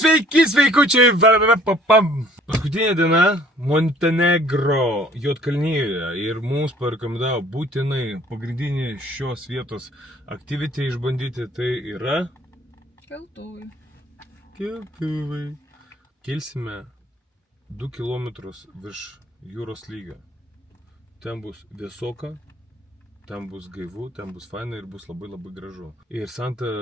Sveiki, sveikučiai! Paskutinė diena Montenegro, Juodkalnijoje ir mums parekomendavo būtinai pagrindinį šios vietos aktyvitį išbandyti, tai yra... Keltuvai. Kilsime 2 km virš jūros lygio. Ten bus vėsoka, ten bus gaivu, ten bus faina ir bus labai gražu. Ir Santa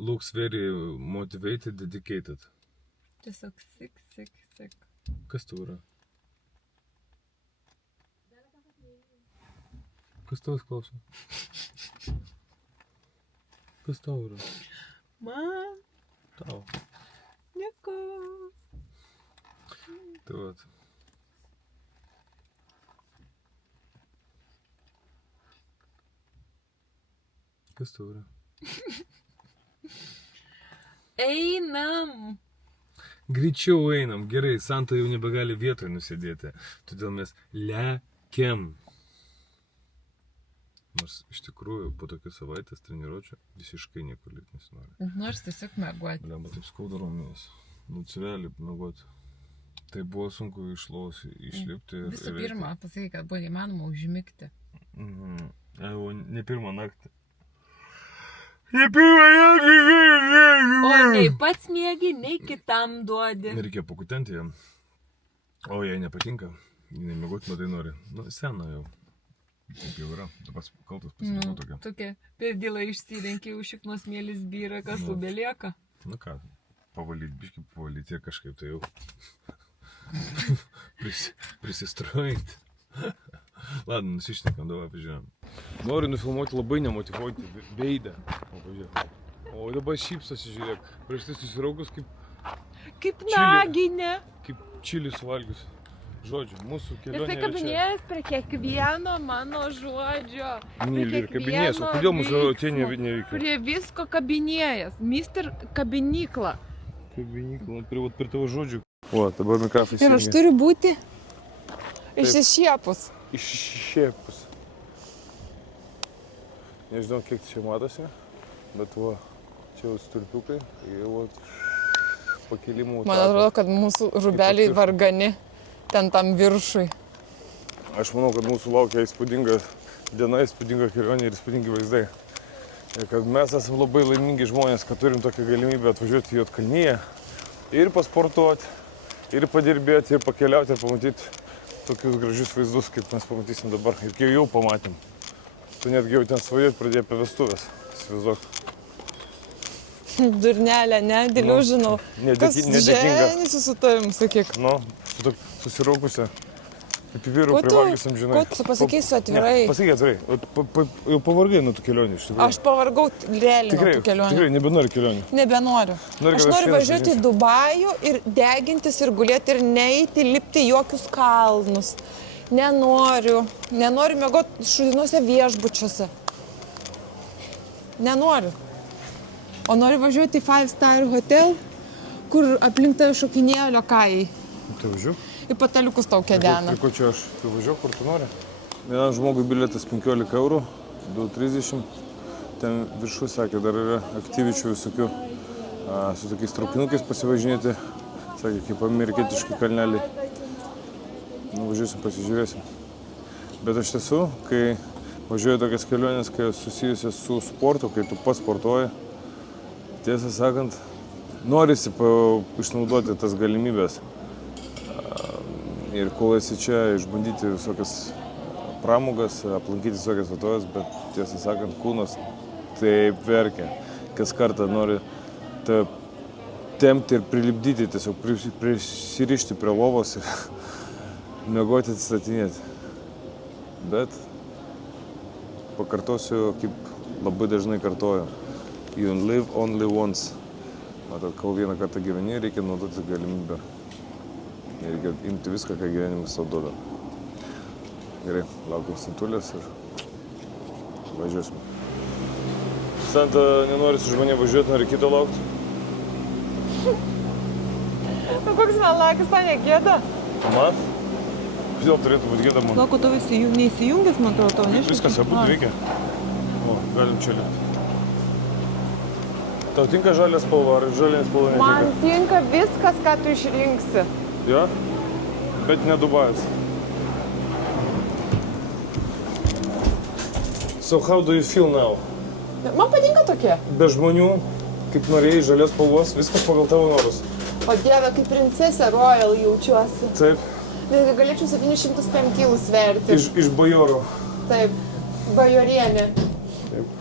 looks very motivated, dedicated. Tiesiog sik. Kas tau yra? Kas tavas klauso? Kas tau yra? Man Tau. nieko. Tai vat. Kas tau yra? Einam. Greičiau einam. Gerai, Santa jau nebegali vietoje nusėdėti. Todėl mes lekiam. Nors iš tikrųjų po tokios savaitės treniruočio visiškai niekur likt nesinori. Nors tiesiog mėguoti. Lemba taip skauda raumenis. Nutsiveli mėguoti. Tai buvo sunku iš lovos išlipti. Visų pirma, pasakai, kad buvo neįmanoma užmigti. Jau ne pirmą naktį. O nei pats mėgi, nei kitam duodi. Nereikia pakutenti jam. O jai nepatinka. Jinai mėgoti matai nori. Nu, sena jau. Taip jau yra. Dabar kaltas pasirinkau tokia. Tokia pėdėlą išsirenki, užšikno smėlis byra, kas tu belieka. Nu ką, pavalyti, biškį pavalyti ir kažkaip tai jau prisistrojant. Ladno, nusišnekam, davai pažiūrėjom. Noriu nufilmuoti labai nemotyvuoti veidą. O dabar šypsosi, žiūrėk. Prieš tai susiraukus Kaip naginė. kaip čilį suvalgius. Žodžiu, mūsų kelionė Jisai kabinėjęs prie kiekvieno mano žodžio. Myli ir kabinėjęs. O kodėl mūsų atėnė neveikia? Prie visko kabinėjęs. Mister Kabinykla. Kabinykla, prie tavo žodžių. O, dabar mikrofas Ir aš turiu būti išsišiepus. Iššiepus. Nežinau, kiek čia matosi, bet va, čia jau stulpiukai ir va, pakilimų. Man atrodo, kad mūsų rūbeliai vargani ten tam viršui. Aš manau, kad mūsų laukia įspūdinga diena, įspūdinga kelionė ir įspūdingi vaizdai. Ir kad mes esame labai laimingi žmonės, kad turim tokią galimybę atvažiuoti į Juodkalniją ir pasportuoti, ir padirbėti, ir pakeliauti, ir pamatyti tokius gražius vaizdus, kaip mes pamatysim dabar. Ir kai jau pamatėm. Tu netgi jau ten svajoti pradėjai apie vestuvės. Įsivaizduok. Durnelė, ne? Diliužinau. Kas ženėsi su tavim, sakyk. Nu, susiraukusi. Kaip į vyrų privalgysim, žinai. Ko tu pasakysiu atvirai? Pasakyk atvirai. Jau pavargai nuo tų kelionių iš tikrųjų. Aš pavargau realiai nuo tų kelionių. Tikrai, nebenori kelionių. Nebenoriu. Aš noriu važiuoti į Dubajų ir degintis ir gulėti ir neiti, lipti jokius kalnus. Nenoriu miegoti šūdinuose viešbučiuose. Nenoriu. O noriu važiuoti į 5-star hotel, kur aplink tave šokinėja liokajai. Tai važiuok. Į pataliukus tau kedena. Tai ko čia aš? Tai važiuok, kur tu nori. Vienam žmogui bilietas 15 eurų, 2,30. Ten viršų, sakė, dar yra aktyvičių visokių su tokiais traukinukais pasivažinėti. Sakė, kaip amerikietiški kalneliai. Nu, važiuosim, pasižiūrėsim. Bet iš tiesų, kai važiuoju tokias kelionės, kai susijusias su sportu, kai tu pats sportuoji, tiesą sakant, norisi išnaudoti tas galimybės. Ir kol esi čia, išbandyti visokias pramogas, aplankyti visokias vietovės, bet tiesą sakant, kūnas taip verkia. Kas kartą nori tempti ir prilipdyti, tiesiog prisirišti prie lovos ir miegoti atsistatinėti. Bet pakartosiu, kaip labai dažnai kartoju. You live only once. Matot, kol vieną kartą gyveni, reikia naudoti galimybę. Reikia imti viską, ką gyvenimas tau duoda. Gerai, laukiam Santulės ir važiuosim. Santa nenoris už mane važiuoti, nori kito laukti. Nu koks man lakis, to negėda? Man? Kodėl turėtų būti gėda man? Gal, kad tu neįsijungęs, man atrodo, tau nešviečia? Viskas, abu veikia. O, galim čia lipti. Tau tinka žalia spalva, ar žalia spalva netinka? Man tinka viskas, ką tu išrinksi. Jo? Bet ne Dubajus. So how do you feel now? Man patinka tokie. Be žmonių, kaip norėjai, žalias spalvos, viskas pagal tavo norus. O Dieve, kaip princesė Royal jaučiuosi. Taip, Netgi galėčiau 705 kilų sverti. iš bajorų. Taip, bajorienė. Taip.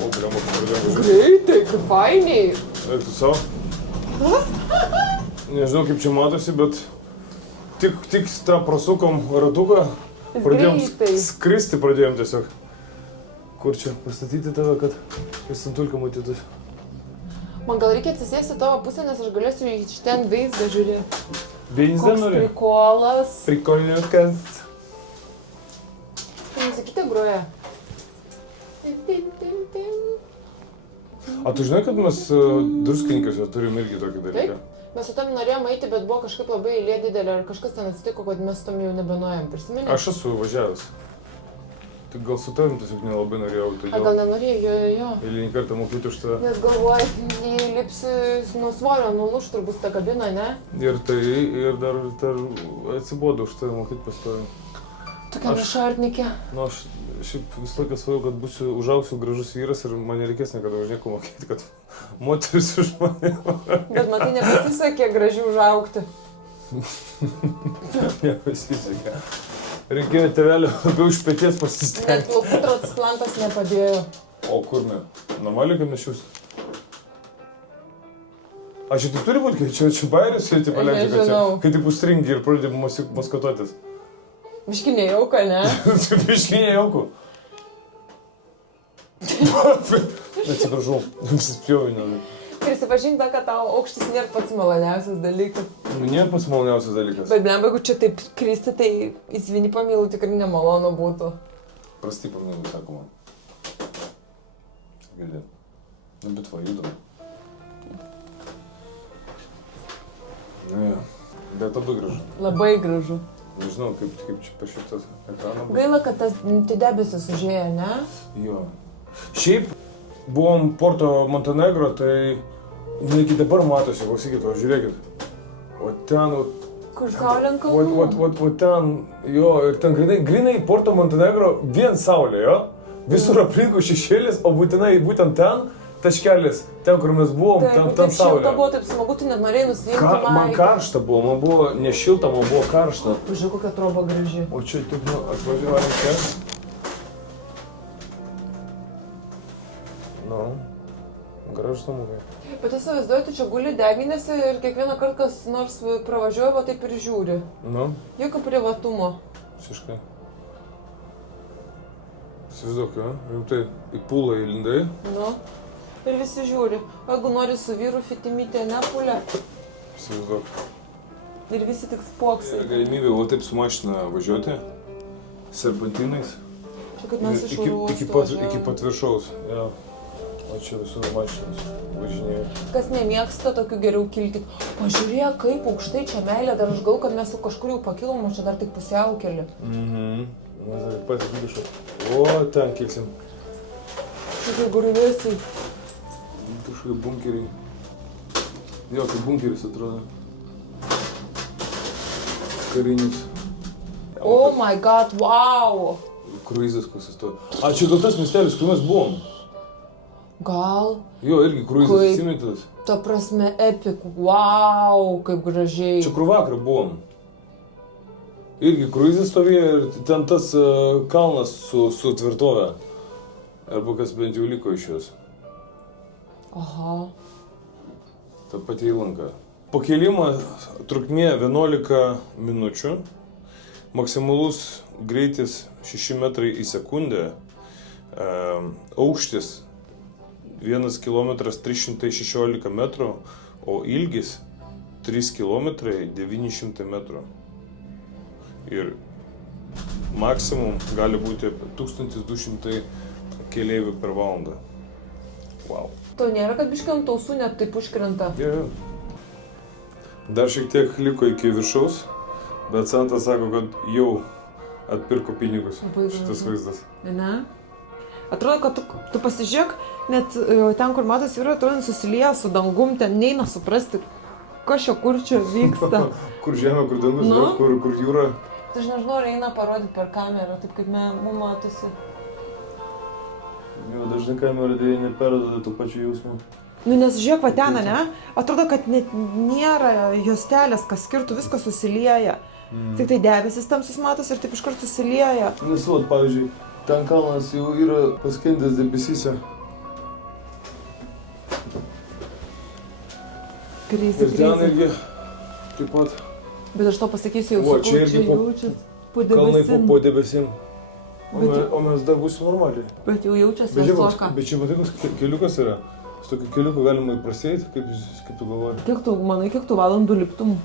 O, kuriam pradėjau. Greitai, kaip fainiai. Eik tu savo. Nežinau, kaip čia matosi, bet tik tą prasukom ratuką, pradėjom Greitai. skristi pradėjom tiesiog. Kur čia pastatyti tave, kad įsintulka matytus? Man gal reikia atsisėsti tavo pusę, nes aš galėsiu iš ten vaizdą žiūrėti. Vaizdą Koks nori? prikolas. Prikoliukas. Muzikytė groja. Tin, tin, tin, tin. A tu žinai, kad mes druskininkiuose turim irgi tokį dalyką? Taip. Mes su tam norėjom eiti, bet buvo kažkaip labai eilė didelė ir kažkas ten atsitiko, kad mes tam jau nebenuojam. Prisimeni? Aš esu važiavęs. Tik gal su tavim tiesiog nelabai norėjau, A, todėl gal nenorėjai, jo. eilinį kartą mokyti už tave. Nes galvoju, jei lipsi nuo svorio, nulūš turbūt tą kabiną, ne? Ir tai, ir dar atsibodo už tave mokyti pastovi. Tokia nešartnikė. Nu, aš šiaip visą laiką svajau, kad būsiu, užaugsiu gražus vyras ir man nereikės niekada už nieko mokėti, kad moteris už mane. Bet matai, nepasisekė gražiai užaugti. Nepasisekė. Reikėjo tėvelio labiau iš peties Net pasistengti. plaukų transplantas nepadėjo. O kur ne? Normaliai, kaip nešius. A, čia tai turi būti, čia bairius jie tipo leidžia, kad čia, Nežinau. kai taip užstringi ir pradedi maskatuotis. Biški nejauka, ne? Čia biškinė jauku. Atsiprašau, nusispjovinu. Prisipažink tą, kad tavo aukštis nėra pats maloniausias dalykas. Nu, nėra pats maloniausias dalykas. Bet blemba, jeigu čia taip kristi, tai įsivini pamilų tikrai nemalonu būtų. Prastai pamėgau, sakoma. Girdėt. Nu, bet va, judam. Nu, jo. Bet labai gražu. Labai gražu. Nežinau, kaip čia per šitas ekraną bus. Gaila, kad tas debesis užėjo, ne? Jo. Šiaip buvom Porto Montenegro, tai iki dabar matosi, klausykit, o žiūrėkit. O ten, Kur saulė ant kalnų? o ten, jo, ir ten grinai Porto Montenegro vien saulė, jo. Visur aplinkui šešėlis, o būtent ten taškelis, ten, kur mes buvom, ten saulė. Šilta buvo, taip smagu, tu net norėjai nusiimti maikę. Man karšta buvo, man buvo ne šilta, man buvo karšta. Pažiūrėk, kokia troba graži. O čia tik atvažiuojam čia. Nu, gražus namukai. Bet tu įsivaizduoji, tu čia guli deginėsi ir kiekvieną kartą kas nors pravažiuoja, va taip ir žiūri. Nu, Jokio privatumo. visiškai. Įsivaizduok, jo, rimtai, į pūlą įlindai. Nu. Ir visi žiūri. O jeigu nori su vyru fitimytė nepulė. Įsivaizduok. Ir visi tik spoksai. Galimybė va taip su mašina važiuoti, serpantinais. Čia kaip mes iš oro uosto iki važiavom. pat viršaus. Ja. O čia visur mašinas važinėjo. Kas nemėgsta, tokių geriau kilkit. Pažiūrėk, kaip aukštai čia meilė, dar aš gal, kad mes su kažkur jau pakilom, o čia dar tik pusiaukelį. Mes dar pasitikį kažką. O, ten kilsim. Tokie gurvėsiai. Kažkokie bunkeriai. Jo, kaip bunkeris atrodo. Karinis. Oh my god, wow! Kruizas koks atstovė. A, čia gal tas miestelis, kur mes buvom? Gal, Jo, irgi kruizas, Kaip? atsimintas. ta prasme, epic, wow, kaip gražiai. Čia kur vakar buvom. Irgi kruizas stovėjo ir ten tas kalnas su tvirtove. Arba kas bent jau liko iš jos. Aha. Ta pati įlanka. Pakėlimą trukmė 11 minučių. Maksimalus greitis 6 metrai į sekundę. Aukštis 1 km 316 metrų, o ilgis 3 km 900 metrų. Ir maksimum gali būti 1200 keleivių per valandą. Wow. To nėra, kad biškai ant ausų net taip užkrenta. Yeah. Dar šiek tiek liko iki viršaus, bet Santa sako, kad jau atpirko pinigus Labai gražu. šitas vaizdas. Ne? Atrodo, kad tu pasižiūrėk, net ten, kur matos jūra, atrodo, susilieja su dangum, ten neina suprasti, kas čia, kur čia vyksta. Kur žemė, kur dangus, Nu. kur jūra. Tai aš nežinau, ar eina parodyti per kamerą, taip kaip mums matosi. Jo, dažnai kamera dėja neperduoda tų pačių jausmų. Nu, nes žiūrėk, va ten, ne? Atrodo, kad net nėra juostelės, kas skirtų, viskas susilieja. Tik tai debesis tamsus matos ir taip iškart susilieja. Nes, vat, pavyzdžiui, ten kalnas jau yra paskendęs debesyse. Krizi, Ir ten irgi taip pat Bet aš to pasakysiu, jau O, sakau, čia irgi čia po- jaučias po kalnai debesim. po debesim. Bet- O mes dar būsim normaliai. Bet jau jaučias Bet čia, vėsoka. bet čia matai, koks keliukas yra. Su tokiu keliuku galima įprasėti, kaip tu galvoji. Kiek tu, manai, kiek tu valandų liptum?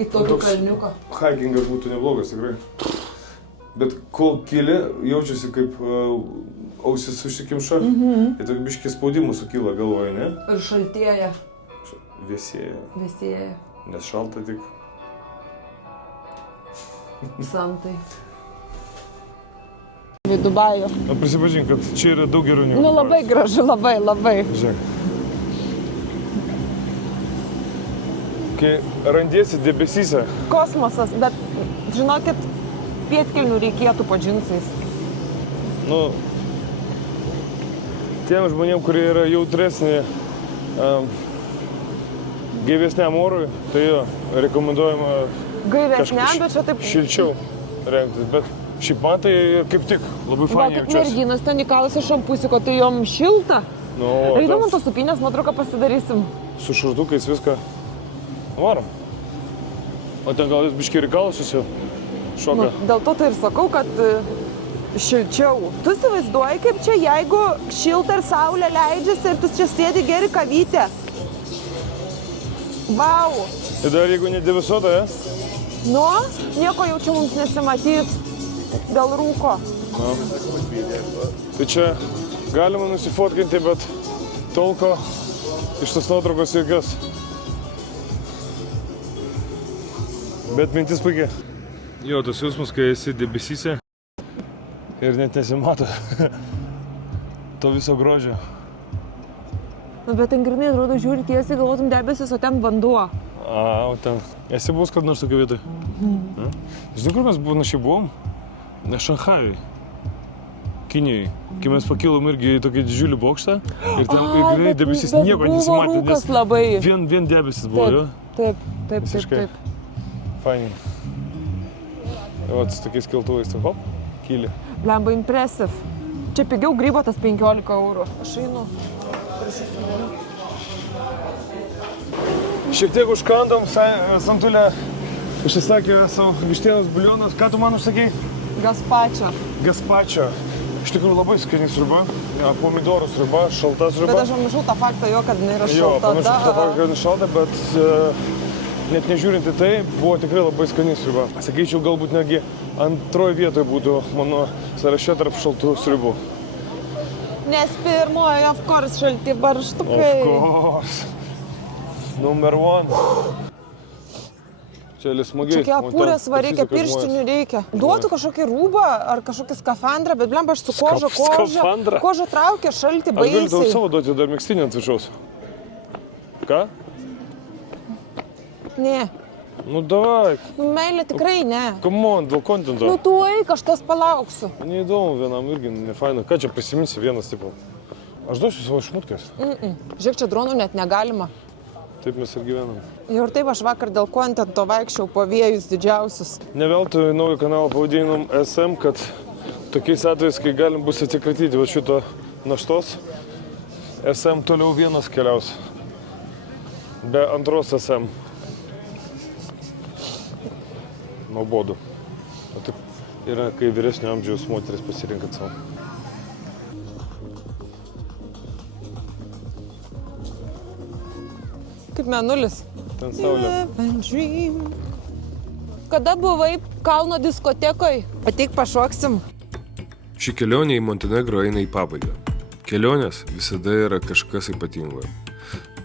Į tokį Toks- kalniuką. Hikingas būtų neblogas, tikrai. Bet kol keli, jaučiasi kaip ausis užsikimša, ir tokį biškį spaudimų sukyla galvoje, ne? Ir šaltėja, Vėsėja, vėsėja, nes šalta tik. santai. Į Dubajų. Na, prisipažink, kad čia yra daug geriau negu. Nu, labai gražu, labai, labai. Žiūrėk. Kai randiesi debesyse, Kosmosas, bet žinokit, pietkelnių reikėtų po džinsais. nu, tiem žmonėm, kurie yra jautresni gaivesniam orui, tai jo, rekomenduojama Gaivesniam, bet čia taip... šilčiau rengtis, bet šiaip man tai kaip tik labai Va, fainai kaip jaučiuosi. merginas ten įkalusi šampusiko, tai jom šilta. Nu, Eidam ten ant tos supinės nuotrauką pasidarysim. su šortukais viską varom. O ten gal jis biškį įkalusius jau Nu, šoka. dėl to tai ir sakau, kad šilčiau. Tu įsivaizduoji, kaip čia, jeigu šilta ir saulė leidžiasi ir tu čia sėdi geri kavytę. Vau! Ir dar jeigu nedebesuota, Nu, nieko jau čia mums nesimatys dėl rūko. tai čia galima nusifotkinti, bet tolko iš tos nuotraukos jokios. Bet mintis puikiai. Jo, tas jausmas, kai esi debesyse ir net nesimato to viso grožio. Nu, bet ten grinai atrodo, žiūri tiesiai, galvotum debesis, o ten vanduo. O ten. Esi buvus kad nors tokio vietoj? Žinai, kur mes buvom? Ne Šanchajui. Kinijai. Kai mes pakilom irgi į tokį didžiulį bokštą ir ten grinai debesis nieko nesimatė. Buvo rūkas labai. Vien debesis buvo, jo? Taip. Visiškai. Fainai. O, su tokiais keltuvais, tai hop, kyli. Blemba impresiv. Čia pigiau grybo tas 15 eurų. Aš einu. Šiek tiek užkandom, Santulė užsisakė savo vištienos buljonas. Ką tu man užsakei? Gaspačio. Gaspačio. Iš tikrųjų labai skani sriuba. Pomidorų sriuba, šalta sriuba. Bet aš pamiršau tą faktą, jo, kad jinai yra Jo, šalta. pamiršau tą faktą, kad šalta, bet net nežiūrint į tai, buvo tikrai labai skani sriuba. Sakyčiau, galbūt netgi antroje vietoje būtų mano sąraše tarp šaltų sriubų. Nes pirmoje, of course, šalti Of barštukai. course. Number one. Čia lismagiai. Čia kepurės va reikia, pirštinių reikia. Duotų kažkokį rūbą ar kažkokį skafandrą, bet blemba aš su koža, Skafandrą? koža traukia šaltį Aš galiu tau baisiai. savo duoti dar mėgstinį ant viršaus. Ką? Ne, Nu davai, nu, meilė tikrai ne. come on, dėl kontento. Nu tu eik, aš tas palauksiu. Neįdomu vienam irgi, nefaina. Ką čia prisiminsi vienas tipo? Aš duosiu savo šmutkės. Žiūrėk, čia dronų net negalima. Taip mes ir gyvenam. Jau ir taip aš vakar dėl kontento vaikščiau po vėjus didžiausius. Ne veltui naują kanalą pavadinom SM, kad tokiais atvejais, kai galim bus atsikratyti va šito naštos, SM toliau vienas keliaus. Be antros SM. Nuobodu. O taip yra, kai vyresnio amžiaus moteris pasirinkat savo. Kaip menulis. Ten saulė. Live and dream. Kada buvai kalno diskotekoj? Ateik pašoksim. Ši kelionė į Montenegro eina į pabaigą. Kelionės visada yra kažkas ypatingo.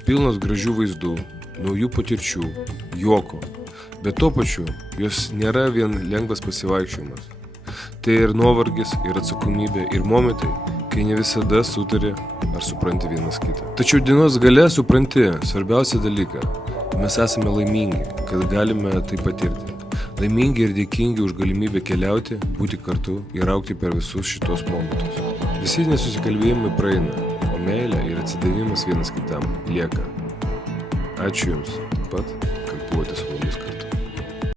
Pilnos gražių vaizdų, naujų patirčių, juoko. Bet tuo pačiu jos nėra vien lengvas pasivaikščiojimas. Tai ir nuovargis, ir atsakomybė, ir momentai, kai ne visada sutari ar supranti vienas kitą. Tačiau dienos gale supranti svarbiausią dalyką. Mes esame laimingi, kad galime tai patirti. Laimingi ir dėkingi už galimybę keliauti, būti kartu ir augti per visus šitos momentus. Visi nesusikalbėjimai praeina, o meilė ir atsidavimas vienas kitam lieka. Ačiū Jums taip pat, kad buvote su mumis kartu.